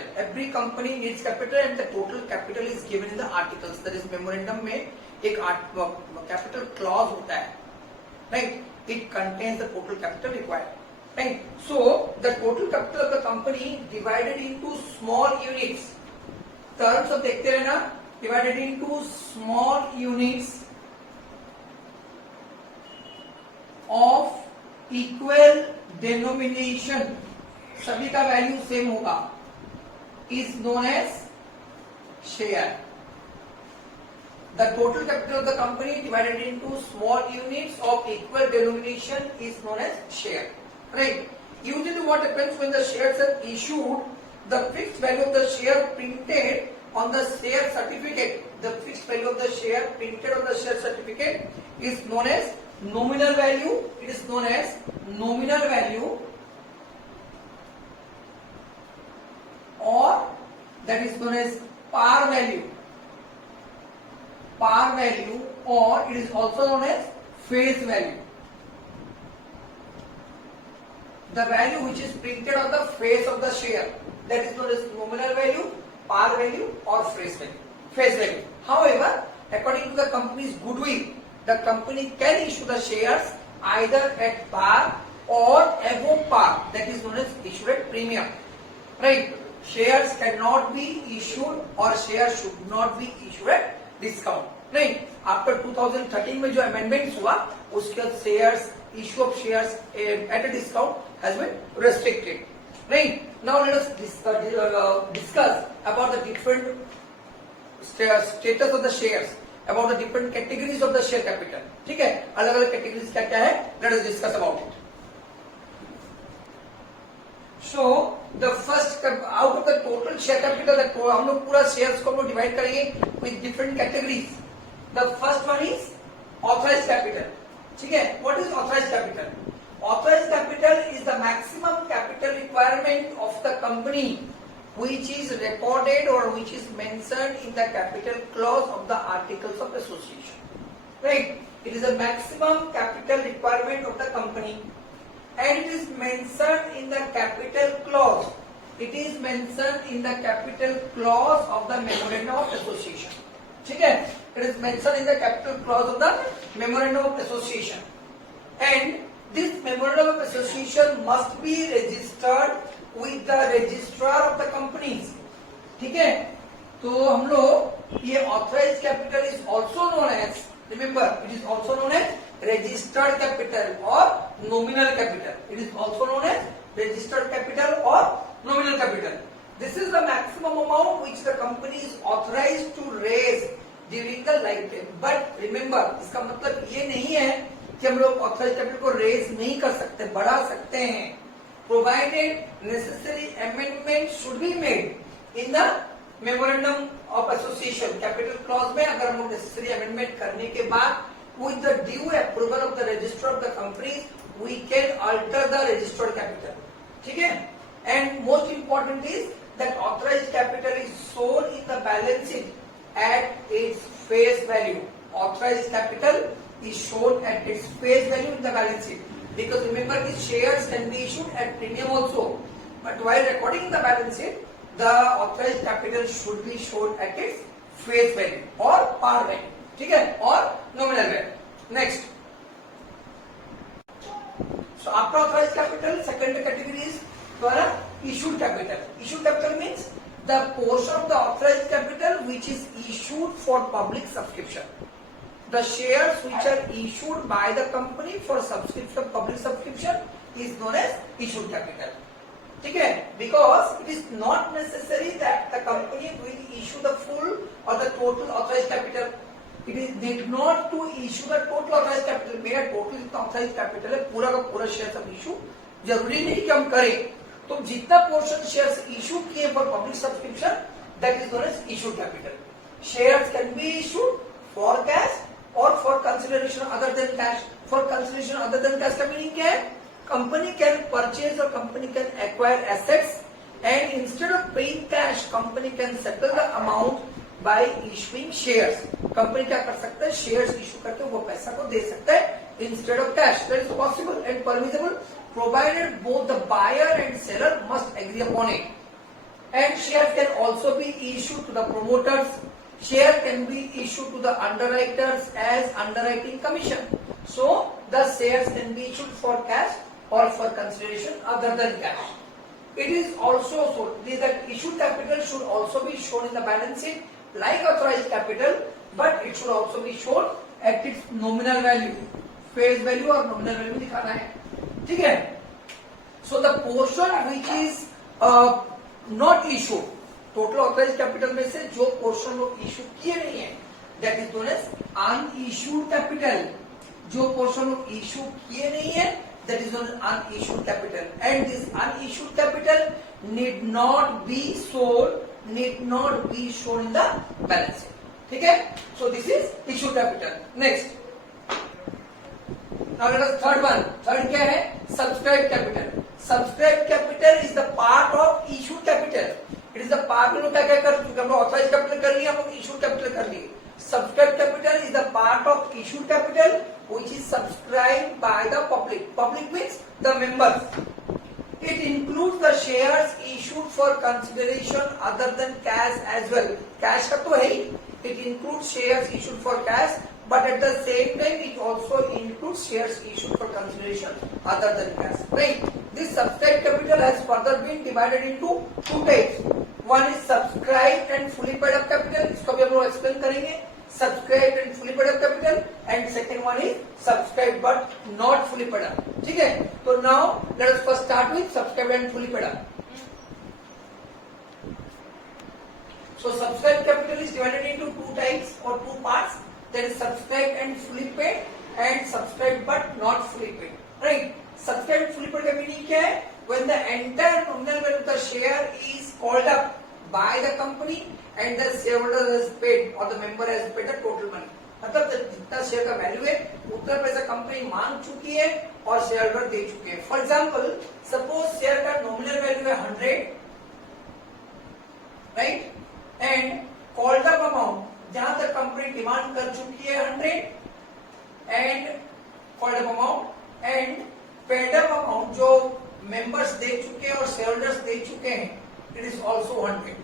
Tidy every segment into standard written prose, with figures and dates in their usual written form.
capital. Every company needs capital and the total capital is given in the articles. That is memorandum में एक capital clause होता है, right? It contains the total capital required, right? So the total capital of the company divided into small units. Terms of देखते रहना, divided into small units of equal denomination, सभी का value same होगा, is known as share. The total capital of the company divided into small units of equal denomination is known as share, right? Usually what happens when the shares are issued, the fixed value of the share printed on the share certificate, the fixed value of the share printed on the share certificate is known as nominal value. It is known as nominal value, or that is known as par value. Par value, or it is also known as face value. The value which is printed on the face of the share, that is known as nominal value, par value, or face value. Face value. However, according to the company's goodwill, the company can issue the shares either at par or above par, that is known as issued at premium, right? Shares cannot be issued or shares should not be issued at discount, right? After 2013 में जो amendments हुआ, उसके बाद shares, issue of shares at a discount has been restricted, right? Now let us discuss about the different status of the shares, about the different categories of the share capital. ठीक है, अलग अलग categories क्या क्या है? Let us discuss about it. So the first, out of the total share capital, हम लोग पूरा shares को हम लोग divide करेंगे with different categories. The first one is authorized capital. ठीक है, what is authorized capital? Authorized capital is the maximum capital requirement of the company which is recorded or which is mentioned in the capital clause of the articles of association, right? It is a maximum capital requirement of the company and it is mentioned in the capital clause. It is mentioned in the capital clause of the memorandum of association. ठीक है, it is mentioned in the capital clause of the memorandum of association, and this memorandum of association must be registered with the registrar of the companies. ठीक है, तो हम लोग ये authorized capital is also known as, remember, it is also known as registered capital or nominal capital. It is also known as registered capital or nominal capital. This is the maximum amount which the company is authorized to raise during the lifetime. But remember, इसका मतलब ये नहीं है कि हम लोग authorized capital को raise नहीं कर सकते, बढ़ा सकते हैं. Provided necessary amendment should be made in the memorandum of association. Capital clause में अगर हम लोग necessary amendment करने के बाद with the due approval of the registrar of the companies, we can alter the registered capital. ठीक है? And most important is that authorized capital is shown in the balance sheet at its face value. Authorized capital is shown at its face value in the balance sheet. Because remember, these shares can be issued at premium also. But while recording the balance sheet, the authorized capital should be shown at its face value or par value. ठीक है? Or nominal value. Next. So after authorized capital, second category is issued capital. Issued capital means the portion of the authorized capital which is issued for public subscription. The shares which are issued by the company for subscription, public subscription, is known as issued capital. ठीक है? Because it is not necessary that the company will issue the full or the total authorized capital. It is need not to issue the total authorized capital. मेरा total जितना authorized capital है पूरा का पूरा share सब issue जरूरी नहीं कि हम करें. तो जितना portion shares issue किए for public subscription, that is known as issued capital. Shares can be issued for cash or for consideration other than cash. For consideration other than cash का meaning क्या है? Company can purchase or company can acquire assets, and instead of paying cash, company can settle the amount by issuing shares. Company क्या कर सकता है? Shares issue करके वो पैसा को दे सकता है instead of cash. That is possible and permissible, provided both the buyer and seller must agree upon it. and shares can also be issued to the promoters. Share can be issued to the underwriters as underwriting commission. So the shares can be issued for cash or for consideration other than cash. It is also so that issued capital should also be shown in the balance sheet like authorized capital, but it should also be shown at its nominal value. Face value और nominal value दिखाना है, ठीक है? So the portion which is not issued, total authorized capital में से जो portion लोग issue किए नहीं है, that is known as unissued capital. जो portion लोग issue किए नहीं है, that is known as unissued capital. And this unissued capital need not be sold, need not be shown in the balance sheet. ठीक है? So this is issued capital. Next. Now let us third one. Third क्या है? Subscribed capital. Subscribed capital is the part of issued capital. It is the part में लोग क्या क्या कर चुके? हम लोग authorized capital कर लिया, हम लोग issued capital कर लिए. Subscribed capital is the part of issued capital which is subscribed by the public. Public means the members. It includes the shares issued for consideration other than cash as well. Cash का तो है ही. It includes shares issued for cash, but at the same time it also includes shares issued for consideration other than cash. Right? This subscribed capital has further been divided into two types. One is subscribed and fully paid up capital. इसको भी हम लोग explain करेंगे. Subscribed and fully paid up capital, and second one is subscribed but not fully paid up. ठीक है? तो now let us first start with subscribed and fully paid up. So subscribed capital is divided into two types or two parts. That is subscribed and fully paid, and subscribed but not fully paid. Right? Subscribed and fully paid का meaning क्या है? When the entire nominal value of the share is called up by the company and the shareholder has paid or the member has paid the total money. मतलब जितना share का value है उतना पैसा company मांग चुकी है और शेयर होल्डर दे चुके हैं. फॉर एग्जाम्पल सपोज शेयर का नॉमिनल वैल्यू है 100, right, and called up amount जहां तक कंपनी डिमांड कर चुकी है 100 and called up amount and paid up amount जो मेंबर्स दे चुके हैं और शेयर होल्डर्स दे चुके हैं, इट इज ऑल्सो 100.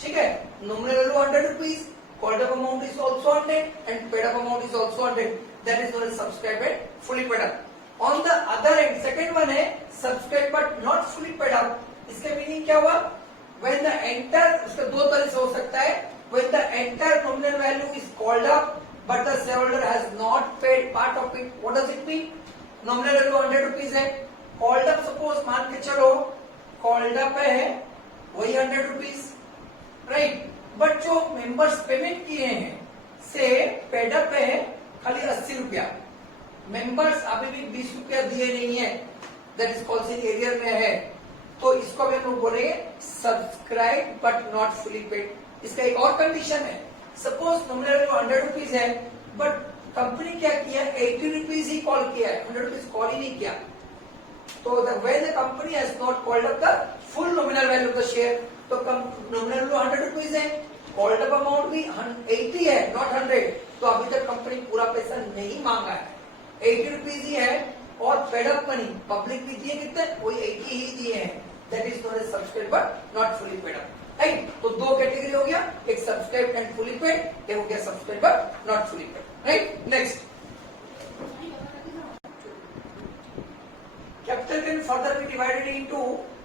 ठीक है? Nominal value 100 rupees, called up amount is also 100 and paid up amount is also 100. That is known as subscribed and fully paid up. On the other end, second one है subscribed but not fully paid up. इसका meaning क्या हुआ? When the entire, इसका दो तरह से हो सकता है. When the entire nominal value is called up but the shareholder has not paid part of it. What does it mean? Nominal value 100 rupees है. Called up suppose मान के चलो called up है वही 100 rupees, right? बट जो members payment किए हैं से पेड अप है खाली 80 रुपया. मेंबर्स अभी भी 20 रुपया दिए नहीं है, दैट इज कॉल्ड एरियर में है, तो इसको भी हम लोग बोलेंगे subscribe but not fully paid. इसका एक और कंडीशन है. सपोज नॉमिनल वैल्यू 100 रुपीज है बट कंपनी क्या किया 80 रुपीज ही कॉल किया है, 100 रुपीज कॉल ही नहीं किया. तो when the company has not called up the full nominal value of the share, तो nominal value 100 रुपीज है, कॉल्ड अप अमाउंट भी 80 है, नॉट 100, तो अभी तक कंपनी पूरा पैसा नहीं मांगा है, 80 रुपीज ही है. और पेड अप मनी पब्लिक भी दिए कितने, वही 80 ही दिए हैं. That is known as subscribe but not fully paid up. Right? तो दो कैटेगरी हो गया, एक सब्सक्राइब एंड फुली पेड, एक हो गया subscribe but not fully paid. Right? Next, capital can further be divided into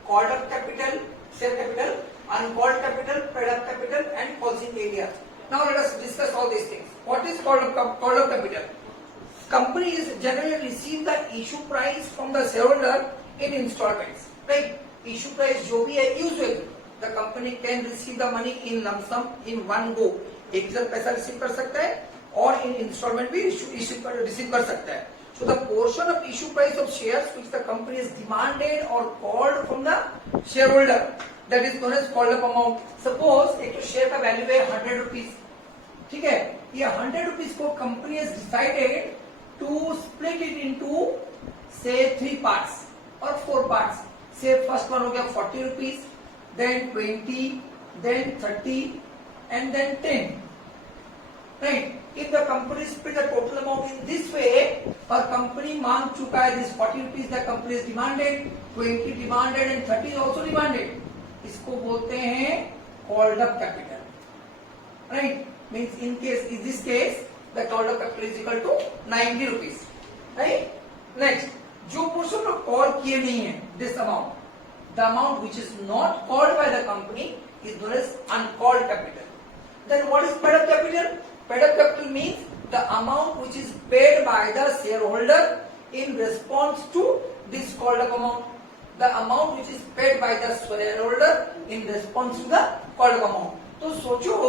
called up capital, share capital, uncalled capital, paid up capital, and closing area. Now let us discuss all these things. What is called up capital? Companies generally receive the issue price from the shareholder in installments. Right? Issue price जो भी है usually the company can receive the money in lump sum in one go. एक साथ पैसा receive कर सकता है और in installment भी रिसीव कर सकता है. So the portion of issue price of shares which the company has demanded or called from the shareholder, that is known as called up amount. Suppose एक तो शेयर का वैल्यू है 100 rupees, ठीक है? ये 100 रुपीज को company has decided to split it into say 3 parts or 4 parts. Say first one हो गया 40 rupees, then 20, then 30 and then 10. Right? If the company split the total amount in this way, और company मांग चुका है this 40 rupees the company is demanded, 20 demanded and 30 is also demanded. इसको बोलते हैं called up capital, right. Means in this case the called up capital is equal to 90 rupees, right. Next, जो portion को call किए नहीं है, this amount, the amount which is not called by the company is known as uncalled capital. Then what is paid up capital? Paid up capital means the amount which is paid by the shareholder in response to this called up amount. The amount which is paid by the shareholder in response to the called up amount. तो सोचो,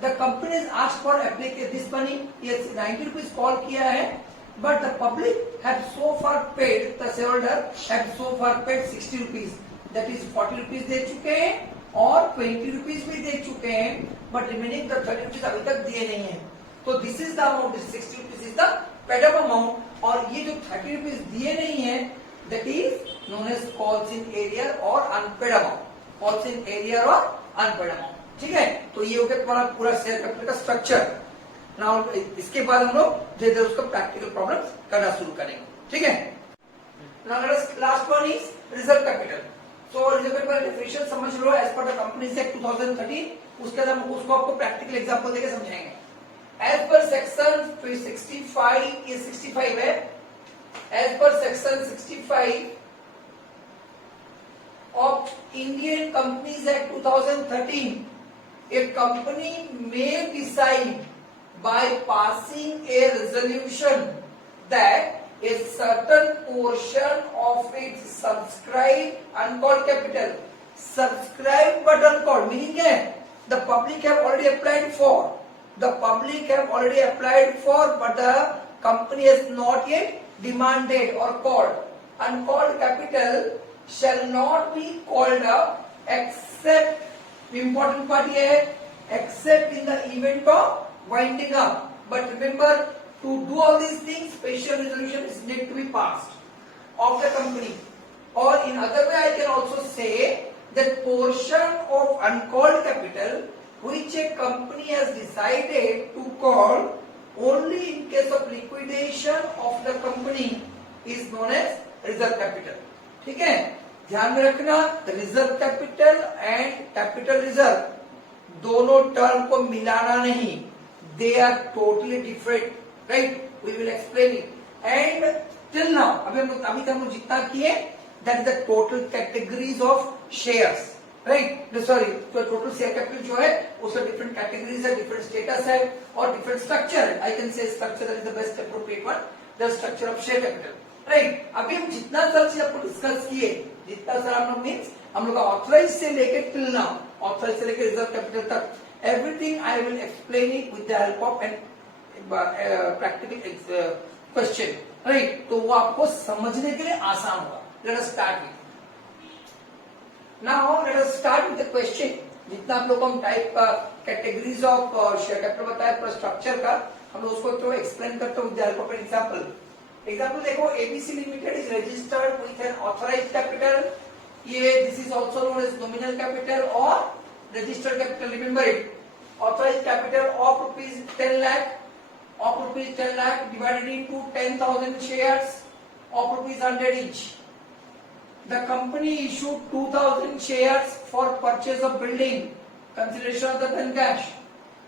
the company has asked for applicate this money. Yes, 90 rupees call किया है, but the public have so far paid, the shareholder have so far paid 60 rupees. That is 40 rupees दे चुके हैं और 20 rupees भी दे चुके हैं, बट रिमेनिंग द 30 रुपीज अभी तक दिए नहीं है. तो this is the amount, 60 rupees is the paid up amount. और ये जो 30 रुपीज दिए नहीं है, that is known as calls in arrear और unpaid amount. Calls in arrear और अनपेड अमाउंट, ठीक है. तो ये हो गया तुम्हारा पूरा शेयर कैपिटल का स्ट्रक्चर. नाउ इसके बाद हम लोग धीरे धीरे उसको प्रैक्टिकल प्रॉब्लम्स करना शुरू करेंगे, ठीक है. Now last one is reserve capital. तो रिजर्व कैपिटल डेफिनेशन समझ लो as per the companies act 2013. उसके बाद हम उसको आपको प्रैक्टिकल एग्जांपल देके समझाएंगे. एज पर सेक्शन 65, ये 65 है. एज पर section 65 of Indian companies act 2013, a company may decide by passing a resolution that a certain portion of its subscribed uncalled capital, subscribed but uncalled, meaning क्या है, the public have already applied for, but the company has not yet demanded or called. Uncalled capital shall not be called up except, important part ये है, except in the event of winding up. But remember, to do all these things, special resolution is need to be passed of the company. Or in other way, I can also say that portion of uncalled capital which a company has decided to call only in case of liquidation of the company is known as reserve capital. ठीक है, ध्यान में रखना, reserve capital and capital reserve दोनों term को मिलाना नहीं. They are totally different, right. We will explain it. And till now अभी तक हम जितना किए, that is the total categories of shares, right. Sorry, total share capital जो है उसका डिफरेंट कैटेगरीज है, डिफरेंट स्टेटस है और डिफरेंट स्ट्रक्चर है. I can say structure is the best appropriate one, the structure of share capital, right. अभी हम जितना सारा चीज आपको डिस्कस किए, जितना सारा हम लोग मीन्स हम लोग का ऑथराइज से लेके टिल नाउ, ऑथराइज से लेके रिजर्व कैपिटल तक, everything I will explain it with the help of an practical question, right. तो वो आपको समझने के लिए आसान होगा. Let us start with, now let us start with the question. जितना आप लोग को हम टाइप का कैटेगरीज ऑफ शेयर कैपिटल बताया, पूरा स्ट्रक्चर का, हम लोग उसको तो एक्सप्लेन करते हैं with the help of an example. Example देखो, ABC limited is registered with an authorised capital. ये this is also known as nominal capital और registered capital. Remember it, authorised capital of rupees 10 lakh, of rupees 10 lakh divided into 10,000 shares of rupees 100 each. The company issued 2,000 shares for purchase of building, consideration other than cash.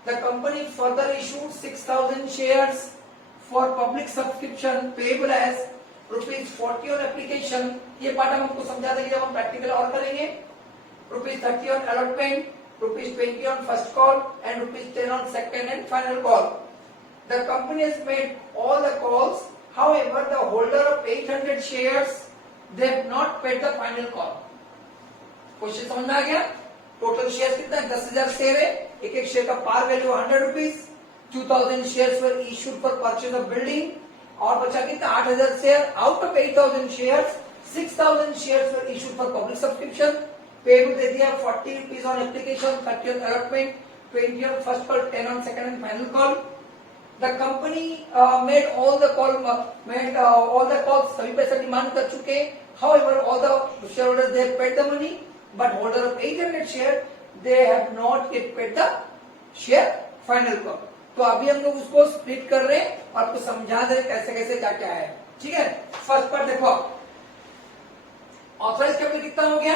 The company further issued 6,000 shares for public subscription payable as rupees 40 on application. ये part हम आपको समझा देंगे जब हम practical और करेंगे. rupees 30 on allotment, rupees 20 on first call and rupees 10 on second and final call. The company has made all the calls. However, the holder of 800 shares, they have not paid the final call. Question समझ में आ गया. Total share कितना है, 10,000 share है. एक एक share का par value 100 rupees. 2,000 shares were issued for purchase of building. और बचा कितना, 8,000 share. Out of 8,000 shares, 6,000 shares were issued for public subscription. Payable दे दिया 40 rupees on application, 30 on allotment, 20 on first call, 10 on second and final call. The company made all the calls, सभी पैसा demand कर चुके. However, all the shareholders they have paid the money, but holder of 800 share they have not yet paid the share final call. तो अभी हम लोग उसको split कर रहे हैं और आपको समझा दे कैसे कैसे क्या क्या है. ठीक है, फर्स्ट पार्ट देखो, ऑथराइज कैपिटल कितना हो गया,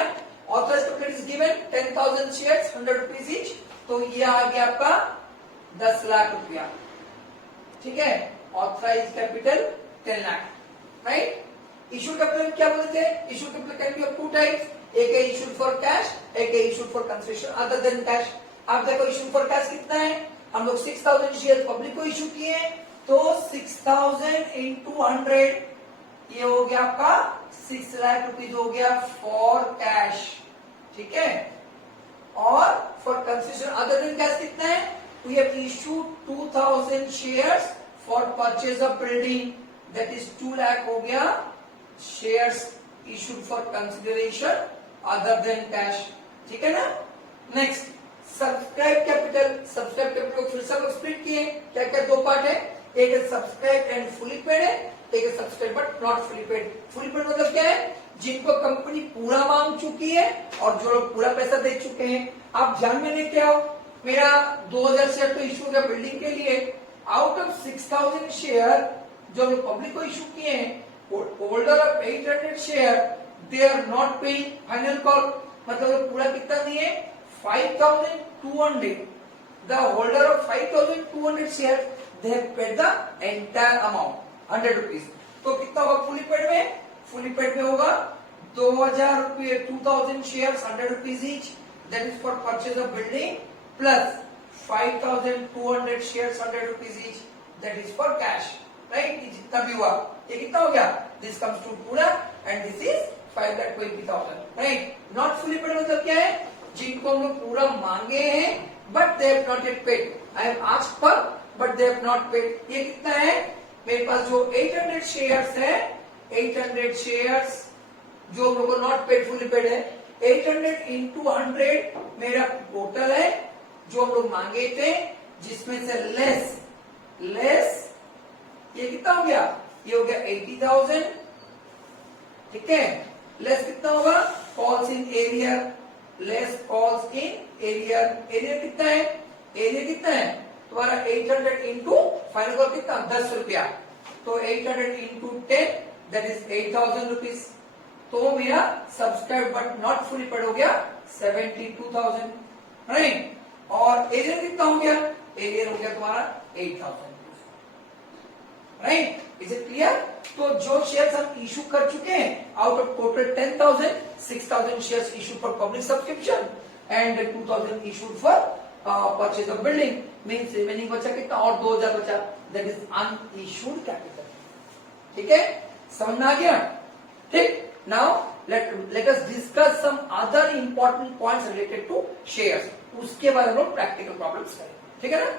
authorise capital is given 10,000 shares 100 rupees each, तो ये आ गया आपका 10 लाख रुपया, ठीक है। Authorise capital 10 lakh, right. Issue capital क्या बोलते हैं? Issue capital can be of two types, एक है इशूड फॉर कैश, एक है issued for consideration other than cash. आप देखो इशू फॉर कैश कितना है, हम लोग 6,000 शेयर पब्लिक को इशू किए, तो 6,000 इंटू 100 ये हो गया आपका 6 लाख रुपीज हो गया फॉर कैश, ठीक है। और for consideration other than cash कितना है? We have issued 2,000 shares for purchase of building, that is 2 lakh हो गया shares issued for consideration other than cash, ठीक है ना। Next subscribe capital, subscribe capital को फिर से हम स्प्लिट किए, क्या क्या दो पार्ट है, एक है सब्सक्राइब एंड फुली पेड है, एक है subscribe but not fully paid. Fully paid मतलब क्या है? जिनको कंपनी पूरा मांग चुकी है और जो लोग पूरा पैसा दे चुके हैं। आप ध्यान में लेके आओ, मेरा 2,000 शेयर तो इशू किया बिल्डिंग के लिए, आउट ऑफ 6,000 शेयर जो लोग पब्लिक को इशू किए हैं, holder of 800 share they are not paying final call, मतलब पूरा कितना दिए 5,200, the holder of 5,200 shares they have paid the entire amount 100 rupees। तो कितना होगा फुली पेड में? फुली पेड में होगा 2,000 रुपये, 2,000 shares 100 rupees each, that is for purchase of building, plus 5,200 shares 100 rupees each, that is for cash, right. जितना भी हुआ ये कितना हो गया, दिस कम्स टू पूरा and this is 5,20,000, right. Not fully paid मतलब क्या है? जिनको हम लोग पूरा मांगे हैं but they have not yet paid, I have asked for but they have not paid. ये कितना है? मेरे पास जो 800 शेयर्स है, 800 शेयर्स जो हम लोग को नॉट पेड फुली पेड है, 800 इंटू 100 मेरा टोटल है जो हम लोग मांगे थे, जिसमें से लेस ये कितना हो गया? ये हो गया 80,000, ठीक है। लेस कितना होगा? Calls in arrear, less calls in arrear. Arrear कितना है? एरियर कितना है तुम्हारा? 800 इंटू फाइनल कॉल कितना? 10 रुपया, तो 800 इंटू 10 दैट इज 8,000 रुपीज। तो मेरा subscribe but not fully paid हो गया 72,000, राइट। और एरियर कितना हो गया? एरियर हो गया तुम्हारा 8,000, राइट। Is it clear? तो जो शेयर्स हम इशू कर चुके हैं, out of total 10,000, 6,000 shares issue for public subscription and 2,000 issued for purchase of building, means remaining बचा कितना? और 2,000 बचा, दैट इज अनइशूड कैपिटल, ठीक है। समझ में आ गया? ठीक। Now let us discuss some other important points related to shares, उसके बाद हम लोग प्रैक्टिकल प्रॉब्लम्स करेंगे, ठीक है ना।